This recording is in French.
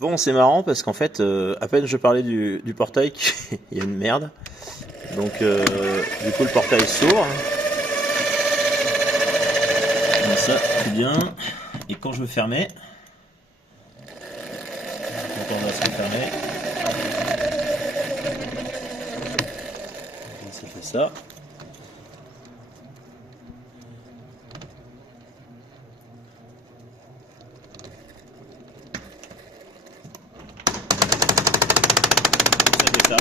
Bon, c'est marrant parce qu'en fait, à peine je parlais du portail, il y a une merde. Donc, du coup, le portail s'ouvre. Comme ça, c'est bien. Et quand je veux fermer, quand on va se refermer, ça fait ça. Ça fait ça.